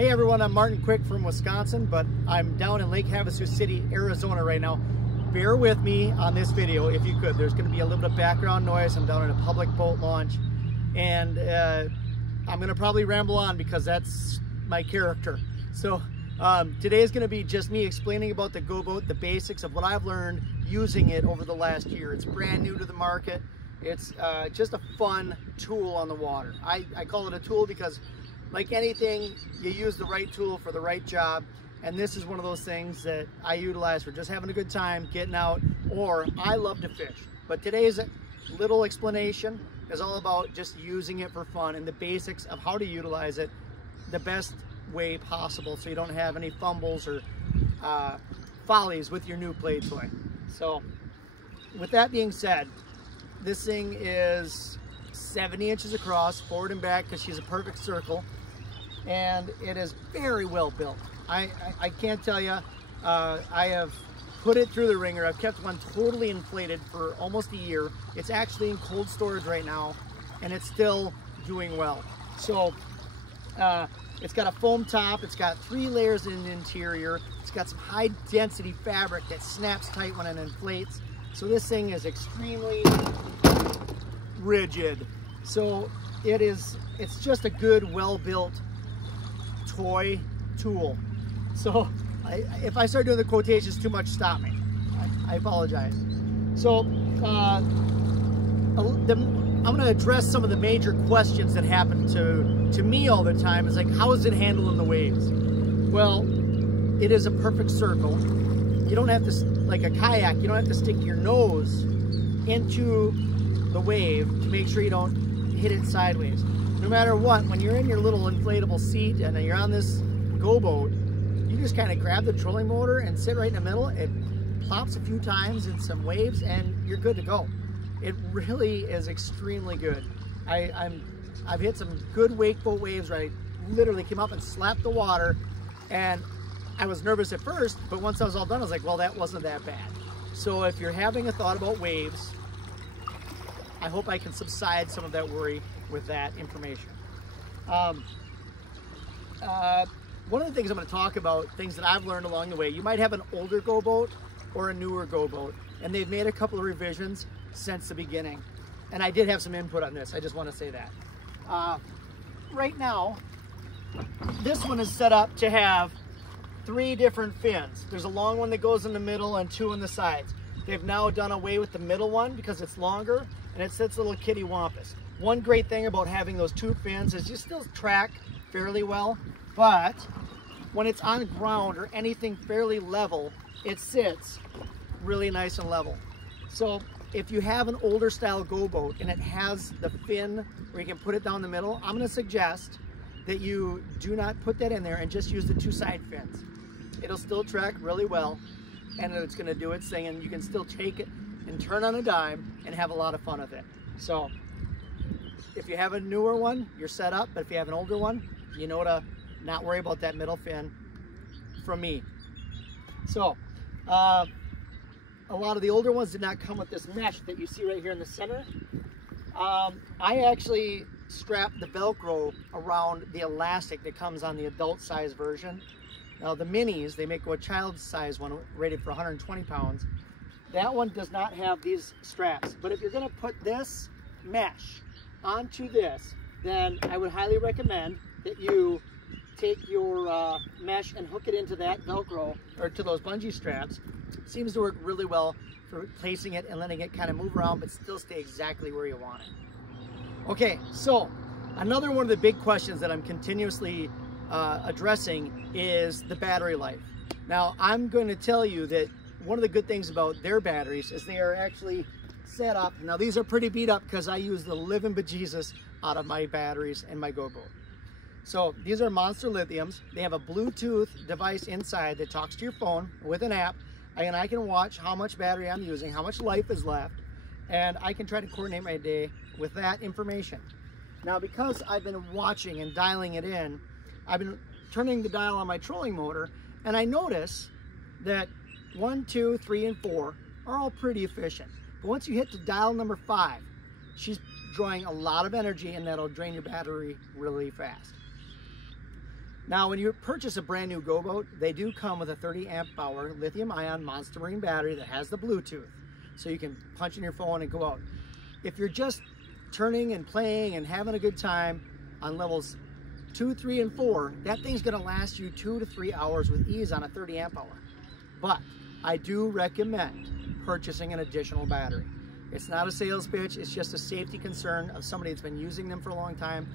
Hey everyone, I'm Martin Quick from Wisconsin, but I'm down in Lake Havasu City, Arizona right now. Bear with me on this video if you could. There's going to be a little bit of background noise. I'm down in a public boat launch, and I'm going to probably ramble on because that's my character. So today is going to be just me explaining about the Goboat, the basics of what I've learned using it over the last year. It's brand new to the market. It's just a fun tool on the water. I call it a tool because, like anything, you use the right tool for the right job, and this is one of those things that I utilize for just having a good time, getting out, or I love to fish. But today's little explanation is all about just using it for fun and the basics of how to utilize it the best way possible so you don't have any fumbles or follies with your new play toy. So with that being said, this thing is 70 inches across, forward and back, because she's a perfect circle, and it is very well built. I can't tell you, I have put it through the ringer. I've kept one totally inflated for almost a year. It's actually in cold storage right now, and it's still doing well. So it's got a foam top, it's got 3 layers in the interior, it's got some high density fabric that snaps tight when it inflates. So this thing is extremely rigid. So it's just a good, well-built toy tool. So if I start doing the quotations too much, stop me. I apologize. So I'm going to address some of the major questions that happen to me all the time. It's like, how is it handling the waves? Well, it is a perfect circle. You don't have to, like a kayak, you don't have to stick your nose into the wave to make sure you don't hit it sideways. No matter what, when you're in your little inflatable seat and you're on this Goboat, you just kind of grab the trolling motor and sit right in the middle. It plops a few times in some waves and you're good to go. It really is extremely good. I've hit some good wake boat waves where I literally came up and slapped the water, and I was nervous at first, but once I was all done, I was like, well, that wasn't that bad. So if you're having a thought about waves, I hope I can subside some of that worry with that information. One of the things I'm going to talk about, things that I've learned along the way, you might have an older Goboat or a newer Goboat, and they've made a couple of revisions since the beginning. And I did have some input on this, I just want to say that. Right now, this one is set up to have 3 different fins. There's a long one that goes in the middle and 2 on the sides. They've now done away with the middle one because it's longer and it sits a little kitty wampus. One great thing about having those 2 fins is you still track fairly well, but when it's on ground or anything fairly level, it sits really nice and level. So if you have an older style Goboat and it has the fin where you can put it down the middle, I'm going to suggest that you do not put that in there and just use the 2 side fins. It'll still track really well, and it's going to do its thing, and you can still take it and turn on a dime and have a lot of fun with it. So if you have a newer one, you're set up, but if you have an older one, you know to not worry about that middle fin from me. So a lot of the older ones did not come with this mesh that you see right here in the center. I actually strapped the Velcro around the elastic that comes on the adult size version. Now the minis, they make a child size one rated for 120 pounds. That one does not have these straps. But if you're going to put this mesh onto this, then I would highly recommend that you take your mesh and hook it into that Velcro, or to those bungee straps. It seems to work really well for placing it and letting it kind of move around but still stay exactly where you want it. Okay, so another one of the big questions that I'm continuously addressing is the battery life. Now, I'm going to tell you that one of the good things about their batteries is they are actually set up. Now, these are pretty beat up because I use the living bejesus out of my batteries in my Goboat. So these are Monster Lithiums. They have a Bluetooth device inside that talks to your phone with an app, and I can watch how much battery I'm using, how much life is left, and I can try to coordinate my day with that information. Now, because I've been watching and dialing it in, I've been turning the dial on my trolling motor, and I notice that 1, 2, 3, and 4 are all pretty efficient. But once you hit to dial number 5, she's drawing a lot of energy, and that'll drain your battery really fast. Now, when you purchase a brand new Goboat, they do come with a 30 amp hour lithium ion Monster Marine battery that has the Bluetooth. So you can punch in your phone and go out. If you're just turning and playing and having a good time on levels 2, 3, and 4, that thing's gonna last you 2 to 3 hours with ease on a 30 amp hour. But I do recommend purchasing an additional battery. It's not a sales pitch, it's just a safety concern of somebody that's been using them for a long time.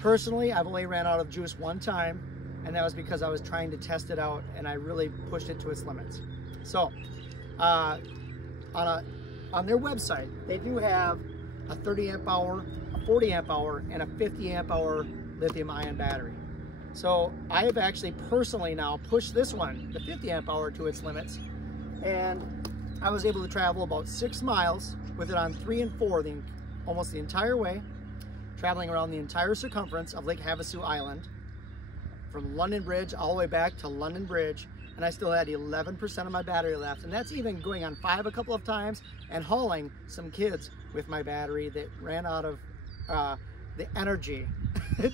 Personally, I've only ran out of juice one time, and that was because I was trying to test it out and I really pushed it to its limits. So, on their website, they do have a 30 amp hour, a 40 amp hour, and a 50 amp hour lithium ion battery. So I have actually personally now pushed this one, the 50 amp hour, to its limits, and I was able to travel about 6 miles with it on 3 and 4 almost the entire way, traveling around the entire circumference of Lake Havasu Island, from London Bridge all the way back to London Bridge, and I still had 11% of my battery left, and that's even going on 5 a couple of times and hauling some kids with my battery that ran out of the energy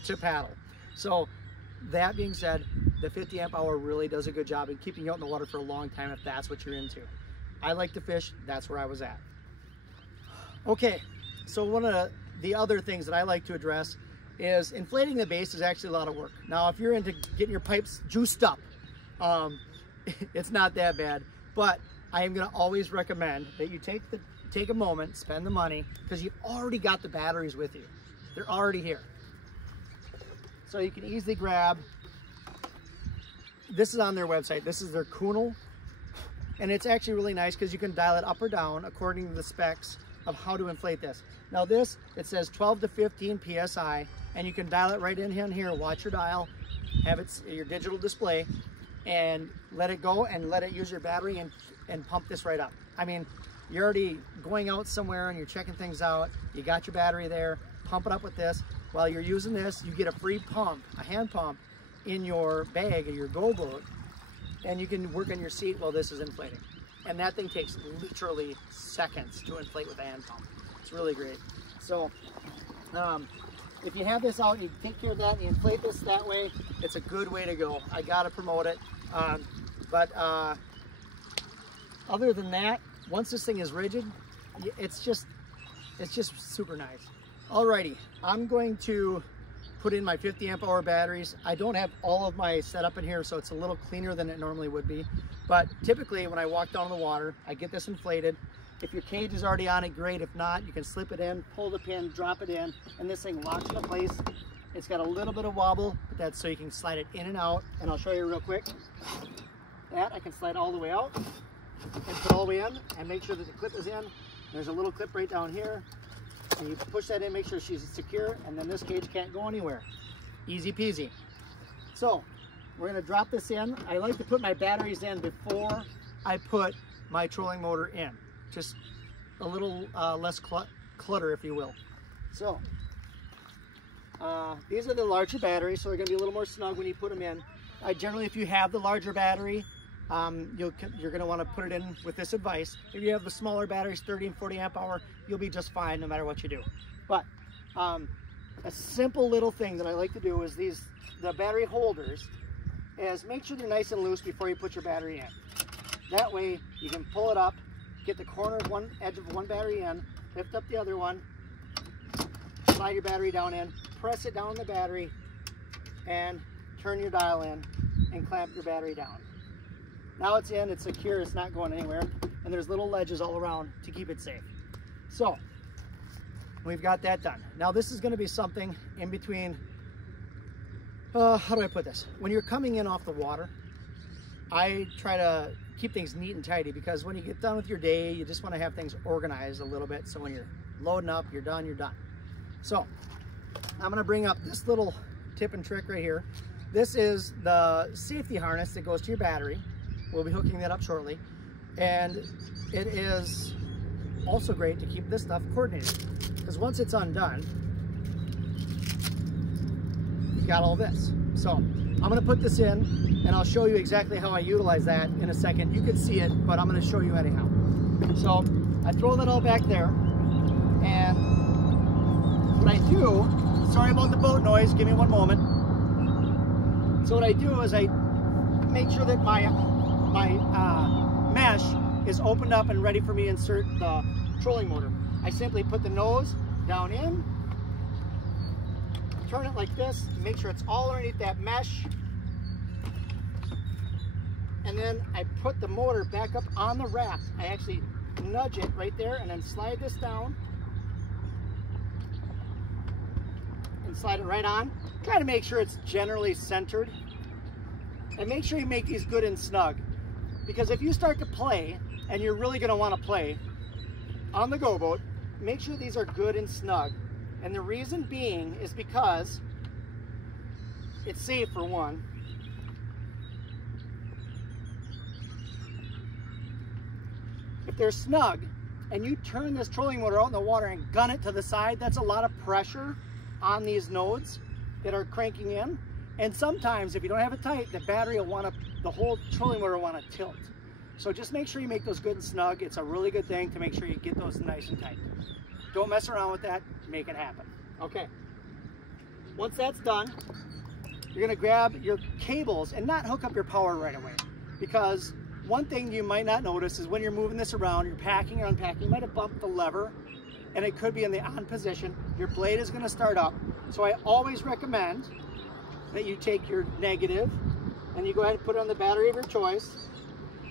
to paddle. So that being said, the 50 amp hour really does a good job in keeping you out in the water for a long time if that's what you're into. I like to fish, that's where I was at. Okay, so one of the other things that I like to address is inflating the base is actually a lot of work. Now, if you're into getting your pipes juiced up, it's not that bad, but I am gonna always recommend that you take a moment, spend the money, because you've already got the batteries with you. They're already here. So you can easily grab, this is on their website, this is their Kunal, and it's actually really nice because you can dial it up or down according to the specs of how to inflate this. Now this, it says 12 to 15 PSI, and you can dial it right in here, watch your dial, have your digital display, and let it go and let it use your battery and pump this right up. I mean, you're already going out somewhere and you're checking things out, you got your battery there, pump it up with this. While you're using this, you get a free pump, a hand pump, in your bag of your Goboat, and you can work on your seat while this is inflating. And that thing takes literally seconds to inflate with a hand pump. It's really great. So if you have this out, you take care of that, and you inflate this that way, it's a good way to go. I gotta promote it. Other than that, once this thing is rigid, it's just super nice. Alrighty, I'm going to put in my 50 amp hour batteries. I don't have all of my setup in here, so it's a little cleaner than it normally would be. But typically when I walk down in the water, I get this inflated. If your cage is already on it, great. If not, you can slip it in, pull the pin, drop it in, and this thing locks into place. It's got a little bit of wobble, but that's so you can slide it in and out. And I'll show you real quick. That I can slide all the way out and put all the way in and make sure that the clip is in. There's a little clip right down here. And you push that in, make sure she's secure, and then this cage can't go anywhere. Easy peasy. So we're gonna drop this in. I like to put my batteries in before I put my trolling motor in. Just a little less clutter, if you will. So these are the larger batteries, so they're gonna be a little more snug when you put them in. Generally, if you have the larger battery, you're going to want to put it in with this advice. If you have the smaller batteries, 30 and 40 amp hour, you'll be just fine no matter what you do. But a simple little thing that I like to do is the battery holders is make sure they're nice and loose before you put your battery in. That way you can pull it up, get the corner of one edge of one battery in, lift up the other one, slide your battery down in, press it down on the battery, and turn your dial in and clamp your battery down. Now it's in, it's secure, it's not going anywhere, and there's little ledges all around to keep it safe. So we've got that done. Now this is going to be something in between, how do I put this? When you're coming in off the water, I try to keep things neat and tidy, because when you get done with your day, you just want to have things organized a little bit, so when you're loading up, you're done, you're done. So I'm going to bring up this little tip and trick right here. This is the safety harness that goes to your battery. We'll be hooking that up shortly. And it is also great to keep this stuff coordinated, because once it's undone, you've got all this. So I'm going to put this in, and I'll show you exactly how I utilize that in a second. You can see it, but I'm going to show you anyhow. So I throw that all back there, and what I do, sorry about the boat noise, give me one moment. So what I do is I make sure that my mesh is opened up and ready for me to insert the trolling motor. I simply put the nose down in, turn it like this, make sure it's all underneath that mesh, and then I put the motor back up on the raft. I actually nudge it right there and then slide this down and slide it right on. Try to make sure it's generally centered, and make sure you make these good and snug, because if you start to play, and you're really going to want to play on the Goboat, make sure these are good and snug. And the reason being is because it's safe, for one. If they're snug and you turn this trolling motor out in the water and gun it to the side, that's a lot of pressure on these nodes that are cranking in. And sometimes if you don't have it tight, the battery will want to, the whole trolling motor will want to tilt. So just make sure you make those good and snug. It's a really good thing to make sure you get those nice and tight. Don't mess around with that, make it happen. Okay, once that's done, you're gonna grab your cables and not hook up your power right away, because one thing you might not notice is when you're moving this around, you're packing or unpacking, you might have bumped the lever and it could be in the on position. Your blade is gonna start up. So I always recommend that you take your negative and you go ahead and put it on the battery of your choice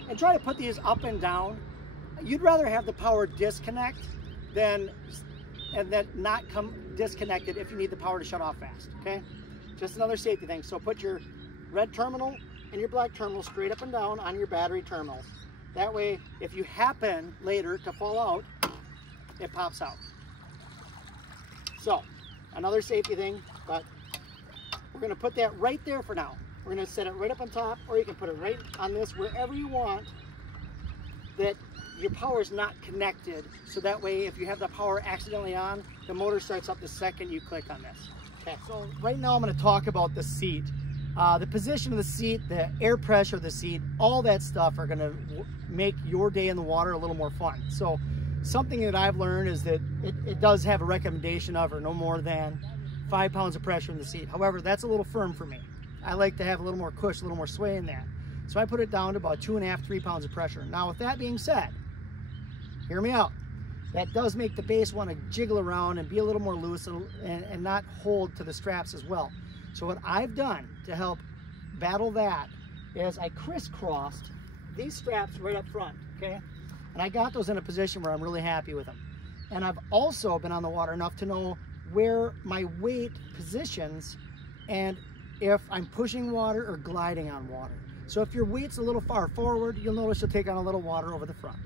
and try to put these up and down. You'd rather have the power disconnect than not come disconnected if you need the power to shut off fast, okay? Just another safety thing. So put your red terminal and your black terminal straight up and down on your battery terminals. That way, if you happen later to fall out, it pops out. So, another safety thing, but we're gonna put that right there for now. We're gonna set it right up on top, or you can put it right on this, wherever you want, that your power is not connected. So that way, if you have the power accidentally on, the motor starts up the second you click on this. Okay, so right now I'm gonna talk about the seat. The position of the seat, the air pressure of the seat, all that stuff are gonna make your day in the water a little more fun. So something that I've learned is that it does have a recommendation of, or no more than 5 pounds of pressure in the seat. However, that's a little firm for me. I like to have a little more push, a little more sway in that. So I put it down to about 2.5, 3 pounds of pressure. Now with that being said, hear me out. That does make the base want to jiggle around and be a little more loose and not hold to the straps as well. So what I've done to help battle that is I crisscrossed these straps right up front, okay? And I got those in a position where I'm really happy with them. And I've also been on the water enough to know where my weight positions and if I'm pushing water or gliding on water. So if your weight's a little far forward, you'll notice you'll take on a little water over the front.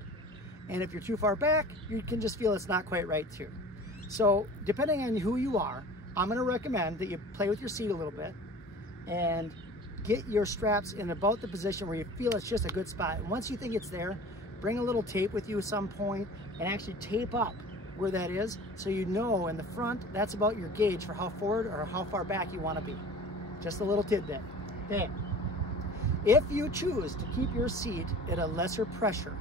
And if you're too far back, you can just feel it's not quite right too. So depending on who you are, I'm gonna recommend that you play with your seat a little bit and get your straps in about the position where you feel it's just a good spot. And once you think it's there, bring a little tape with you at some point and actually tape up where that is, so you know in the front, that's about your gauge for how forward or how far back you wanna be. Just a little tidbit. Okay. If you choose to keep your seat at a lesser pressure,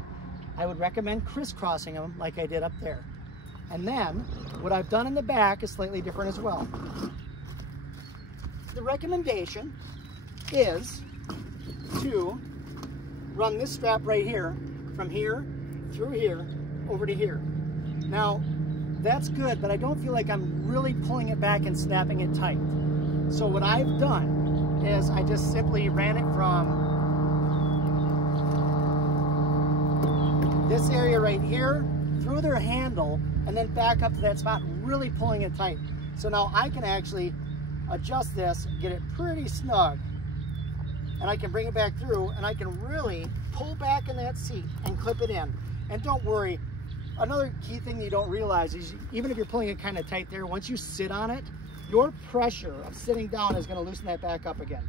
I would recommend crisscrossing them like I did up there. And then what I've done in the back is slightly different as well. The recommendation is to run this strap right here, from here, through here, over to here. Now, that's good, but I don't feel like I'm really pulling it back and snapping it tight. So what I've done is I just simply ran it from this area right here, through their handle, and then back up to that spot, really pulling it tight. So now I can actually adjust this, get it pretty snug, and I can bring it back through, and I can really pull back in that seat and clip it in. And don't worry, another key thing that you don't realize is even if you're pulling it kind of tight there, once you sit on it, your pressure of sitting down is going to loosen that back up again.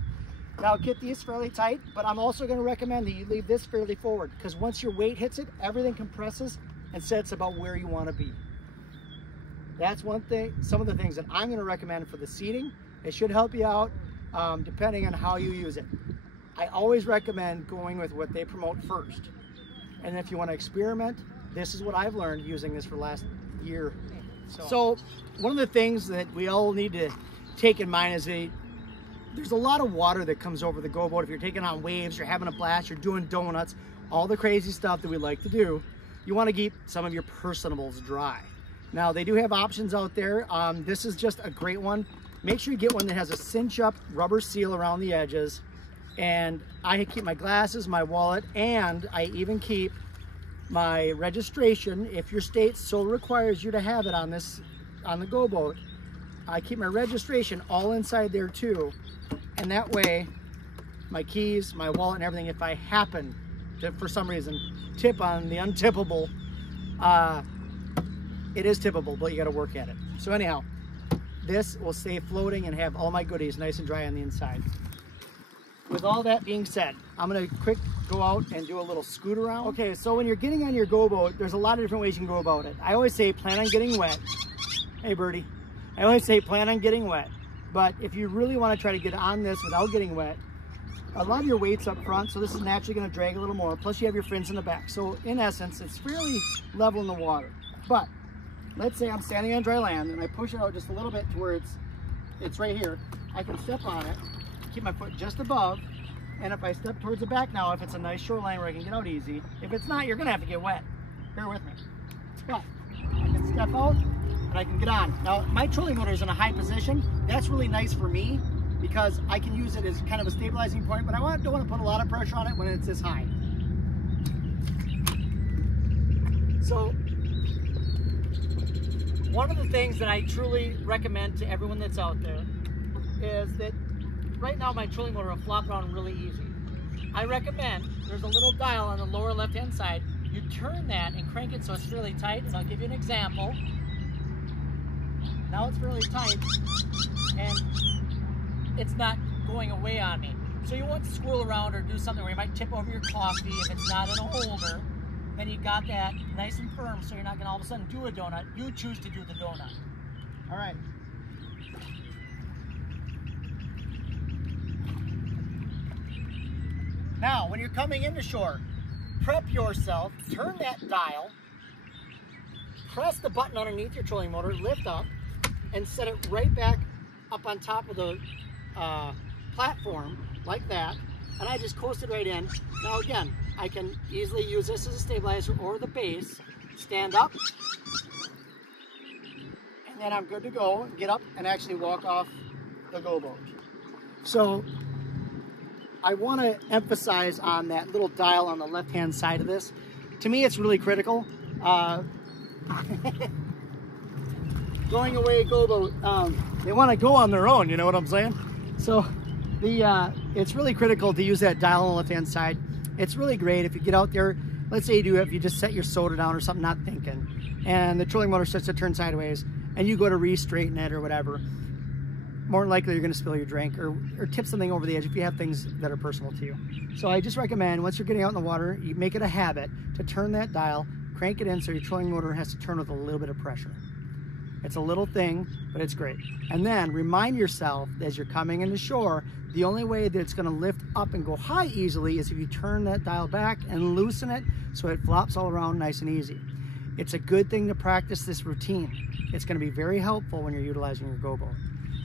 Now get these fairly tight, but I'm also going to recommend that you leave this fairly forward, because once your weight hits it, everything compresses and sets about where you want to be. That's one thing, some of the things that I'm going to recommend for the seating. It should help you out depending on how you use it. I always recommend going with what they promote first. And if you want to experiment, this is what I've learned using this for the last year. So one of the things that we all need to take in mind is there's a lot of water that comes over the Goboat. If you're taking on waves, you're having a blast, you're doing donuts, all the crazy stuff that we like to do, you want to keep some of your personables dry. Now, they do have options out there. This is just a great one. Make sure you get one that has a cinch up rubber seal around the edges. And I keep my glasses, my wallet, and I even keep my registration. If your state so requires you to have it on the Goboat, I keep my registration all inside there too. And that way, my keys, my wallet, and everything, if I happen to, for some reason, tip on the untippable, it is tippable, but you got to work at it. So anyhow, this will stay floating and have all my goodies nice and dry on the inside. With all that being said, I'm going to quick go out and do a little scoot around. Okay, so when you're getting on your Goboat, there's a lot of different ways you can go about it. I always say plan on getting wet. Hey, birdie. I always say plan on getting wet. But if you really want to try to get on this without getting wet, a lot of your weight's up front, so this is naturally going to drag a little more. Plus you have your fins in the back. So in essence, it's fairly level in the water. But let's say I'm standing on dry land and I push it out just a little bit to where it's right here. I can step on it, keep my foot just above, and if I step towards the back now, if it's a nice shoreline where I can get out easy, if it's not, you're gonna have to get wet. Bear with me. But I can step out and I can get on. Now, my trolling motor is in a high position. That's really nice for me because I can use it as kind of a stabilizing point, but I don't want to put a lot of pressure on it when it's this high. So, one of the things that I truly recommend to everyone that's out there is that right now my trolling motor will flop around really easy. I recommend there's a little dial on the lower left hand side. You turn that and crank it so it's really tight, and I'll give you an example. Now it's really tight and it's not going away on me. So you want to squirrel around or do something where you might tip over your coffee if it's not in a holder. Then you got that nice and firm so you're not going to all of a sudden do a donut. You choose to do the donut. All right. Now, when you're coming into shore, prep yourself, turn that dial, press the button underneath your trolling motor, lift up, and set it right back up on top of the platform, like that, and I just coasted right in. Now again, I can easily use this as a stabilizer or the base, stand up, and then I'm good to go, get up and actually walk off the Goboat. So I want to emphasize on that little dial on the left-hand side of this. To me, it's really critical. Going away Goboat, they want to go on their own, you know what I'm saying? So it's really critical to use that dial on the left-hand side. It's really great if you get out there, let's say if you just set your soda down or something, not thinking, and the trolling motor starts to turn sideways, and you go to re-straighten it or whatever, more than likely you're going to spill your drink or tip something over the edge if you have things that are personal to you. So I just recommend once you're getting out in the water, you make it a habit to turn that dial, crank it in so your trolling motor has to turn with a little bit of pressure. It's a little thing, but it's great. And then remind yourself as you're coming into shore, the only way that it's going to lift up and go high easily is if you turn that dial back and loosen it so it flops all around nice and easy. It's a good thing to practice this routine. It's going to be very helpful when you're utilizing your Goboat.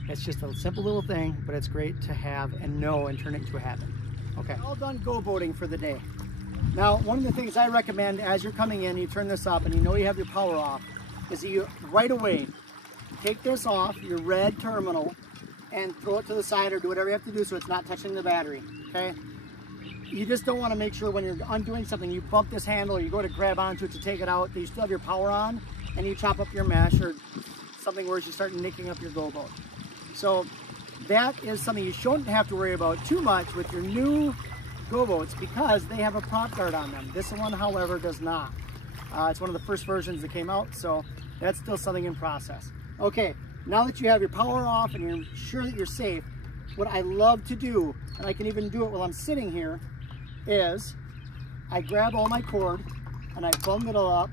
It's just a simple little thing, but it's great to have and know and turn it into a habit. Okay, all done Goboating for the day. Now, one of the things I recommend as you're coming in, you turn this up and you know you have your power off, is that you right away take this off your red terminal and throw it to the side or do whatever you have to do so it's not touching the battery, okay? You just don't want to make sure when you're undoing something, you bump this handle or you go to grab onto it to take it out, that you still have your power on and you chop up your mesh or something where you start nicking up your Goboat. So that is something you shouldn't have to worry about too much with your new Goboats because they have a prop guard on them. This one, however, does not. It's one of the first versions that came out, so that's still something in process. Okay, now that you have your power off and you're sure that you're safe, what I love to do, and I can even do it while I'm sitting here, is I grab all my cord and I bundle it up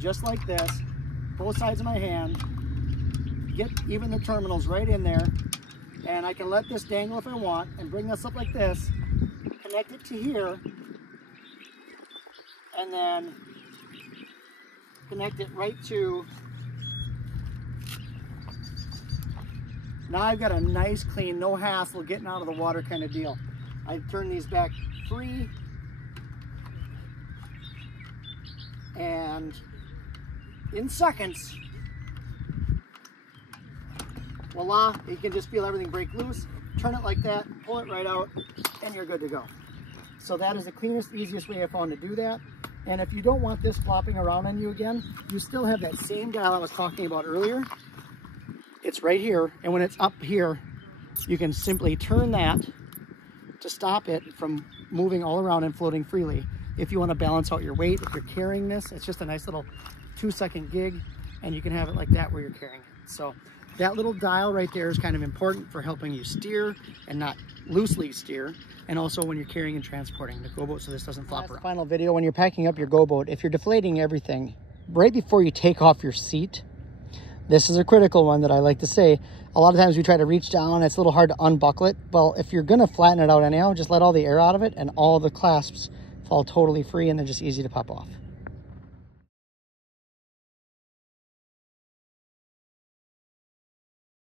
just like this, both sides of my hand, get even the terminals right in there, and I can let this dangle if I want and bring this up like this, connect it to here, and then connect it right to Now I've got a nice, clean, no hassle, getting out of the water kind of deal. I turn these back free, and in seconds, voila, you can just feel everything break loose. Turn it like that, pull it right out, and you're good to go. So that is the cleanest, easiest way I found to do that. And if you don't want this flopping around on you again, you still have that same dial I was talking about earlier. It's right here, and when it's up here, you can simply turn that to stop it from moving all around and floating freely. If you want to balance out your weight, if you're carrying this, it's just a nice little 2-second gig, and you can have it like that where you're carrying it. So that little dial right there is kind of important for helping you steer and not loosely steer, and also when you're carrying and transporting the Goboat so this doesn't flop around. Final video, when you're packing up your Goboat, if you're deflating everything, right before you take off your seat, this is a critical one that I like to say. A lot of times we try to reach down, it's a little hard to unbuckle it. Well, if you're gonna flatten it out anyhow, just let all the air out of it and all the clasps fall totally free, and they're just easy to pop off.